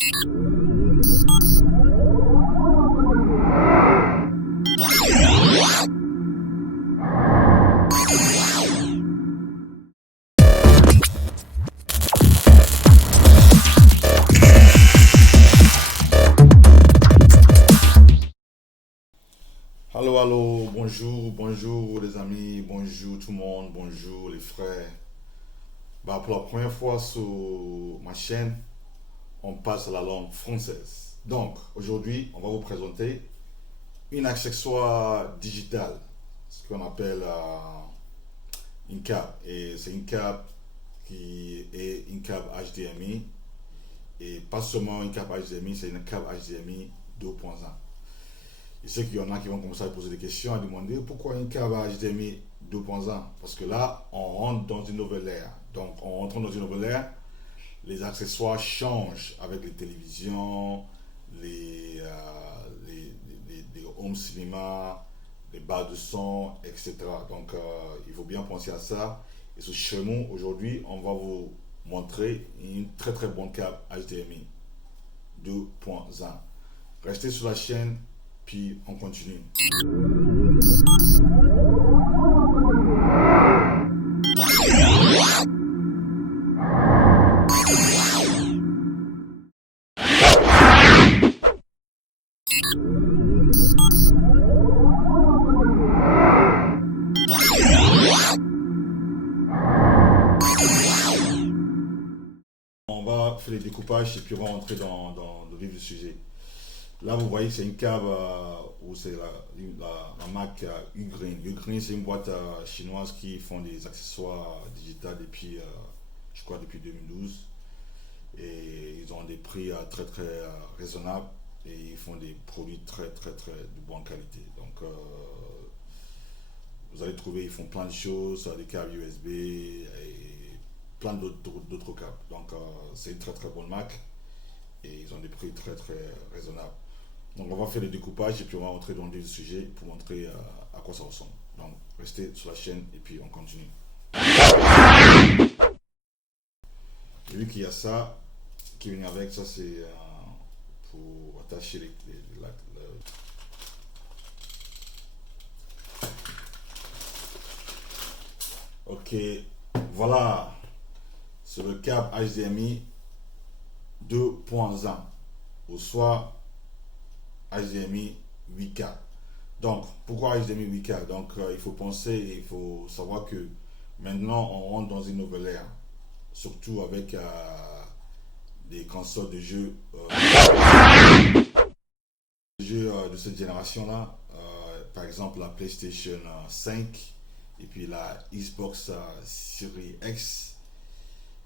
Allô, allô, bonjour, bonjour les amis, bonjour tout le monde, bonjour les frères. Pour la première fois sur ma chaîne, on passe à la langue française. Donc, aujourd'hui, on va vous présenter une accessoire digitale, ce qu'on appelle une cape. Et c'est une cape qui est une cape HDMI. Et pas seulement une cape HDMI, c'est une cape HDMI 2.1. Je sais qu'il y en a qui vont commencer à poser des questions, à demander pourquoi une cave HDMI 2.1. Parce que là, on rentre dans une nouvelle ère. Donc, en rentrant dans une nouvelle ère, les accessoires changent avec les télévisions, les home cinéma, les barres de son, etc. Donc, il faut bien penser à ça. Et sur Chremo, aujourd'hui, on va vous montrer une très très bonne cave HDMI 2.1. Restez sur la chaîne, puis on continue. On va faire les découpages et puis on va rentrer dans le vif du sujet. Là, vous voyez que c'est une cave où c'est la marque Ugreen. Ugreen, c'est une boîte chinoise qui font des accessoires digitales depuis, je crois, depuis 2012. Et ils ont des prix très très raisonnables et ils font des produits très très très de bonne qualité. Donc, vous allez trouver, ils font plein de choses, des câbles USB et plein d'autres câbles. Donc, c'est une très très bonne marque et ils ont des prix très très raisonnables. Donc on va faire le découpage et puis on va entrer dans le sujet pour montrer à quoi ça ressemble. Donc restez sur la chaîne et puis on continue. Vu qu'il y a ça qui vient avec, ça c'est pour attacher Ok, voilà, c'est le câble HDMI 2.1 ou soit HDMI 8K. Donc, pourquoi HDMI 8K? Donc, il faut penser, il faut savoir que maintenant, on rentre dans une nouvelle ère, surtout avec des consoles de cette génération-là. Par exemple, la PlayStation 5 et puis la Xbox Series X.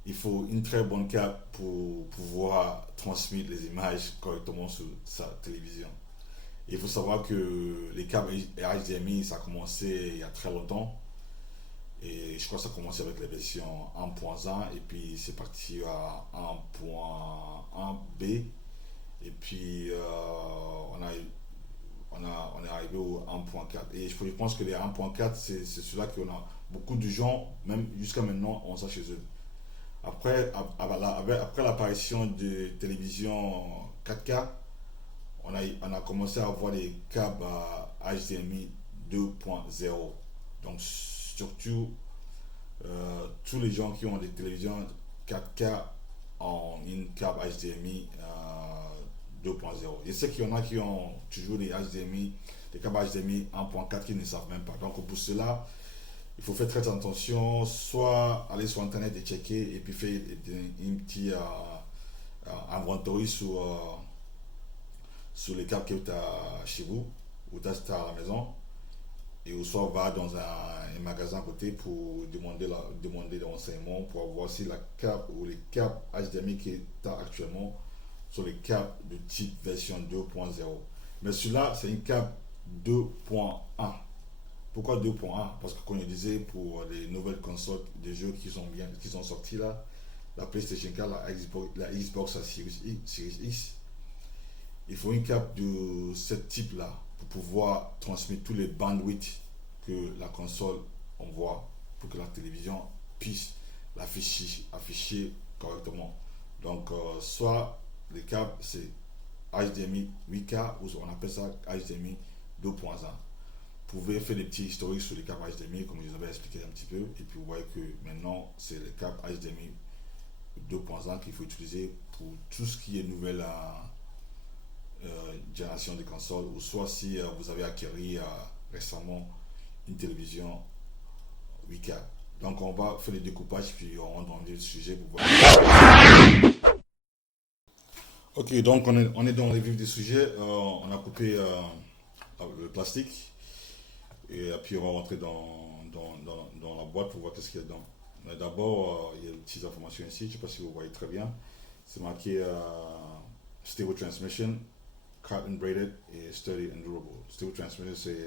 Il faut une très bonne carte pour pouvoir transmettre les images correctement sur sa télévision. Il faut savoir que les câbles HDMI, ça a commencé il y a très longtemps. Et je crois que ça a commencé avec la version 1.1 et puis c'est parti à 1.1b. Et puis on est arrivé au 1.4. Et je pense que les 1.4, c'est cela qu'on a beaucoup de gens, même jusqu'à maintenant, ont ça chez eux. Après l'apparition de télévision 4K, on a commencé à avoir des câbles HDMI 2.0. Donc, surtout, tous les gens qui ont des télévisions 4K ont une câble HDMI 2.0. Je sais qu'il y en a qui ont toujours des câbles HDMI 1.4 qui ne savent même pas. Donc, pour cela, il faut faire très attention, soit aller sur internet et checker et puis faire une petite inventory sur les câbles que tu as chez vous ou tu as à la maison et ou soit va dans un magasin à côté pour demander des renseignements pour voir si la câble ou les câbles HDMI que tu as actuellement sont les câbles de type version 2.0. Mais celui-là, c'est une câble 2.1. Pourquoi 2.1? Parce que comme je disais, pour les nouvelles consoles de jeux qui sont sorties là, la PlayStation 4, la Xbox Series X, il faut une carte de ce type-là pour pouvoir transmettre tous les bandwidths que la console envoie pour que la télévision puisse afficher correctement. Donc, soit les câbles, c'est HDMI 8K, ou on appelle ça HDMI 2.1. Vous pouvez faire des petits historiques sur les câbles HDMI, comme je vous avais expliqué un petit peu, et puis vous voyez que maintenant, c'est les câbles HDMI 2.1 qu'il faut utiliser pour tout ce qui est nouvelle génération de consoles, ou soit si vous avez acquis récemment une télévision 8K. Donc on va faire le découpage, puis on rentre dans le sujet pour voir. Ok, donc on est dans le vif du sujet. On a coupé le plastique, et puis on va rentrer dans la boîte pour voir qu'est-ce qu'il y a dedans. Mais d'abord, il y a des petites informations ici, je ne sais pas si vous voyez très bien. C'est marqué Stable Transmission, Carbon Braided et Sturdy and Durable. Stable Transmission, c'est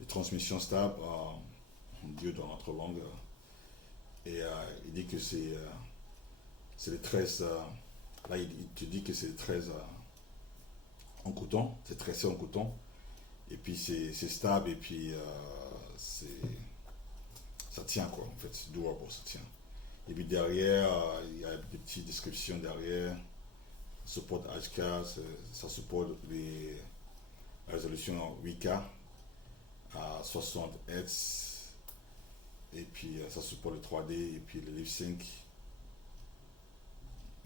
les transmissions stables, on dit dans notre langue. Et il dit que c'est les 13. Là, il te dit que c'est les 13 en coton, c'est tressé en coton. Et puis c'est stable, et puis ça tient quoi, en fait, c'est durable, ça tient. Et puis derrière, il y a des petites descriptions derrière. Ça supporte HK, ça supporte la résolution 8K à 60 Hz. Et puis ça supporte le 3D et puis le lip sync.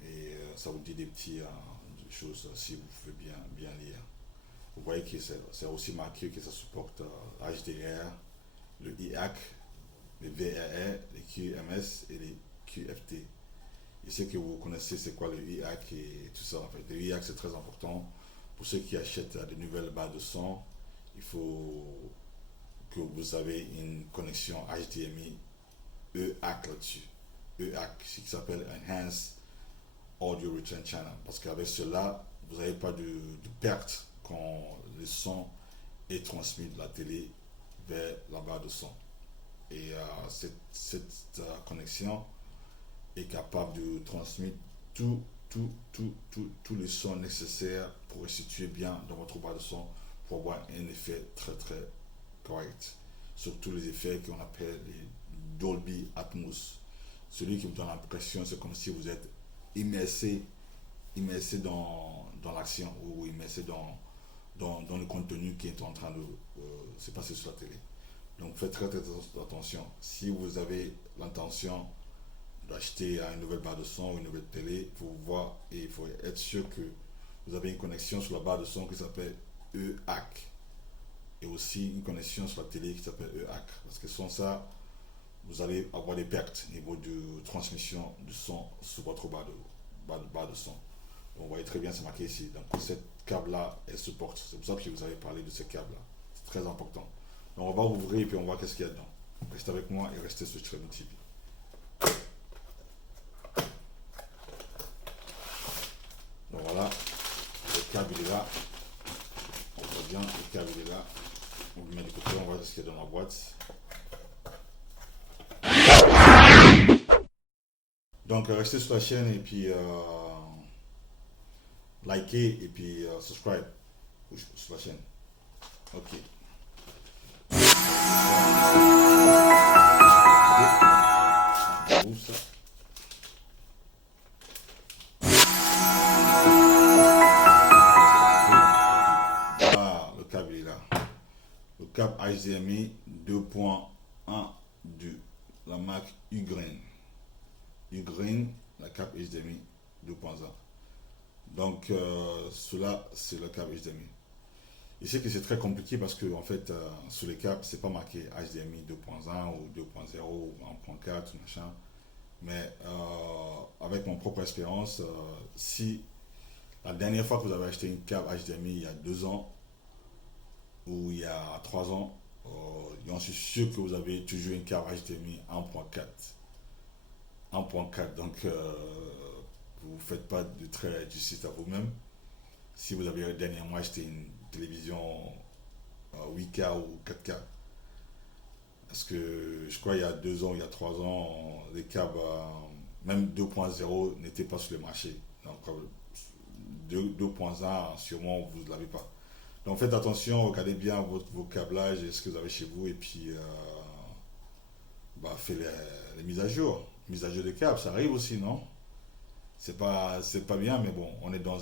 Et ça vous dit des petites choses si vous pouvez bien lire. Vous voyez que c'est aussi marqué que ça supporte HDR, le IAC, les VRR, les QMS et les QFT. Je sais que vous connaissez c'est quoi le IAC et tout ça. En fait, le IAC c'est très important. Pour ceux qui achètent de nouvelles barres de son, il faut que vous avez une connexion HDMI EAC là-dessus. EAC, ce qui s'appelle Enhanced Audio Return Channel. Parce qu'avec cela, vous n'avez pas de perte quand le son est transmis de la télé vers la barre de son. Et cette connexion est capable de transmettre tout le son nécessaire pour restituer bien dans votre barre de son pour avoir un effet très très correct. Surtout les effets qu'on appelle les Dolby Atmos. Celui qui vous donne l'impression, c'est comme si vous êtes immersé dans l'action, ou immersé dans le contenu qui est en train de se passer sur la télé. Donc faites très attention. Si vous avez l'intention d'acheter une nouvelle barre de son ou une nouvelle télé, il faut voir et il faut être sûr que vous avez une connexion sur la barre de son qui s'appelle EAC, et aussi une connexion sur la télé qui s'appelle EAC. Parce que sans ça, vous allez avoir des pertes au niveau de transmission du son sur votre barre de son. Donc, vous voyez très bien, c'est marqué ici. Donc cette câble-là, elle supporte. C'est pour ça que je vous avais parlé de ce câble-là. C'est très important. Donc on va ouvrir et puis on va voir qu'est-ce qu'il y a dedans. Restez avec moi et restez sur Tribune TV. Donc voilà, le câble il est là. On voit bien, le câble il est là. On le met de côté, on voit ce qu'il y a dans la boîte. Donc restez sur la chaîne et puis likez et puis subscribe sur la chaîne. Ok. Ça. Ah, le câble est là. Le câble HDMI 2.1 de la marque Ugreen. Ugreen, la câble HDMI 2.1. Donc, cela, c'est le câble HDMI. Je sais que c'est très compliqué parce que, en fait, sur les câbles, c'est pas marqué HDMI 2.1 ou 2.0 ou 1.4 ou machin. Mais avec mon propre expérience, si la dernière fois que vous avez acheté une câble HDMI il y a 2 ans ou il y a 3 ans, j'en suis sûr que vous avez toujours une câble HDMI 1.4. 1.4, donc vous ne faites pas de très justice à vous-même. Si vous avez dernièrement acheté une télévision 8K ou 4K, parce que je crois il y a 2 ans, il y a 3 ans, les câbles, même 2.0 n'étaient pas sur le marché. Donc 2.1, sûrement vous ne l'avez pas. Donc faites attention, regardez bien vos câblages et ce que vous avez chez vous, et puis faites les mises à jour. Mise à jour des câbles, ça arrive aussi, non? c'est pas bien, mais bon, on est dans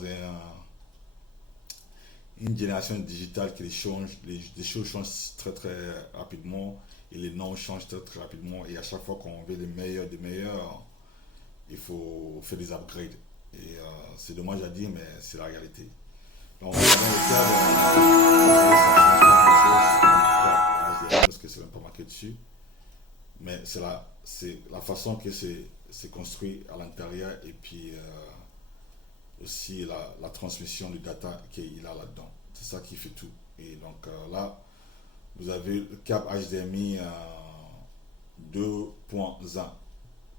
une génération digitale qui les choses changent très très rapidement et les noms changent très très rapidement et à chaque fois qu'on veut les meilleurs des meilleurs, il faut faire des upgrades. Et c'est dommage à dire, mais c'est la réalité. Donc, dans le cadre, parce que c'est même pas marqué dessus, mais c'est la façon que c'est construit à l'intérieur et puis aussi la transmission du data qu'il a là-dedans. C'est ça qui fait tout. Et donc là, vous avez le câble HDMI 2.1.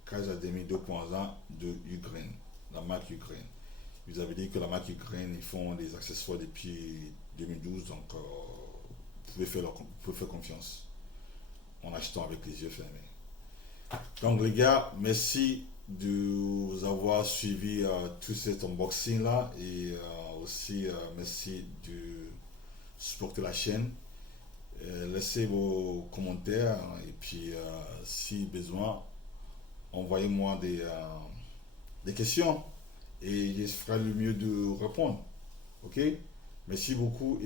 Câble HDMI 2.1 de Ukraine, la marque Ukraine. Vous avez dit que la marque Ukraine, ils font des accessoires depuis 2012, donc vous pouvez faire confiance en achetant avec les yeux fermés. Donc les gars, merci de vous avoir suivi tout cet unboxing là et aussi merci de supporter la chaîne. Laissez vos commentaires et puis si besoin, envoyez-moi des questions et je ferai le mieux de répondre. Ok? Merci beaucoup.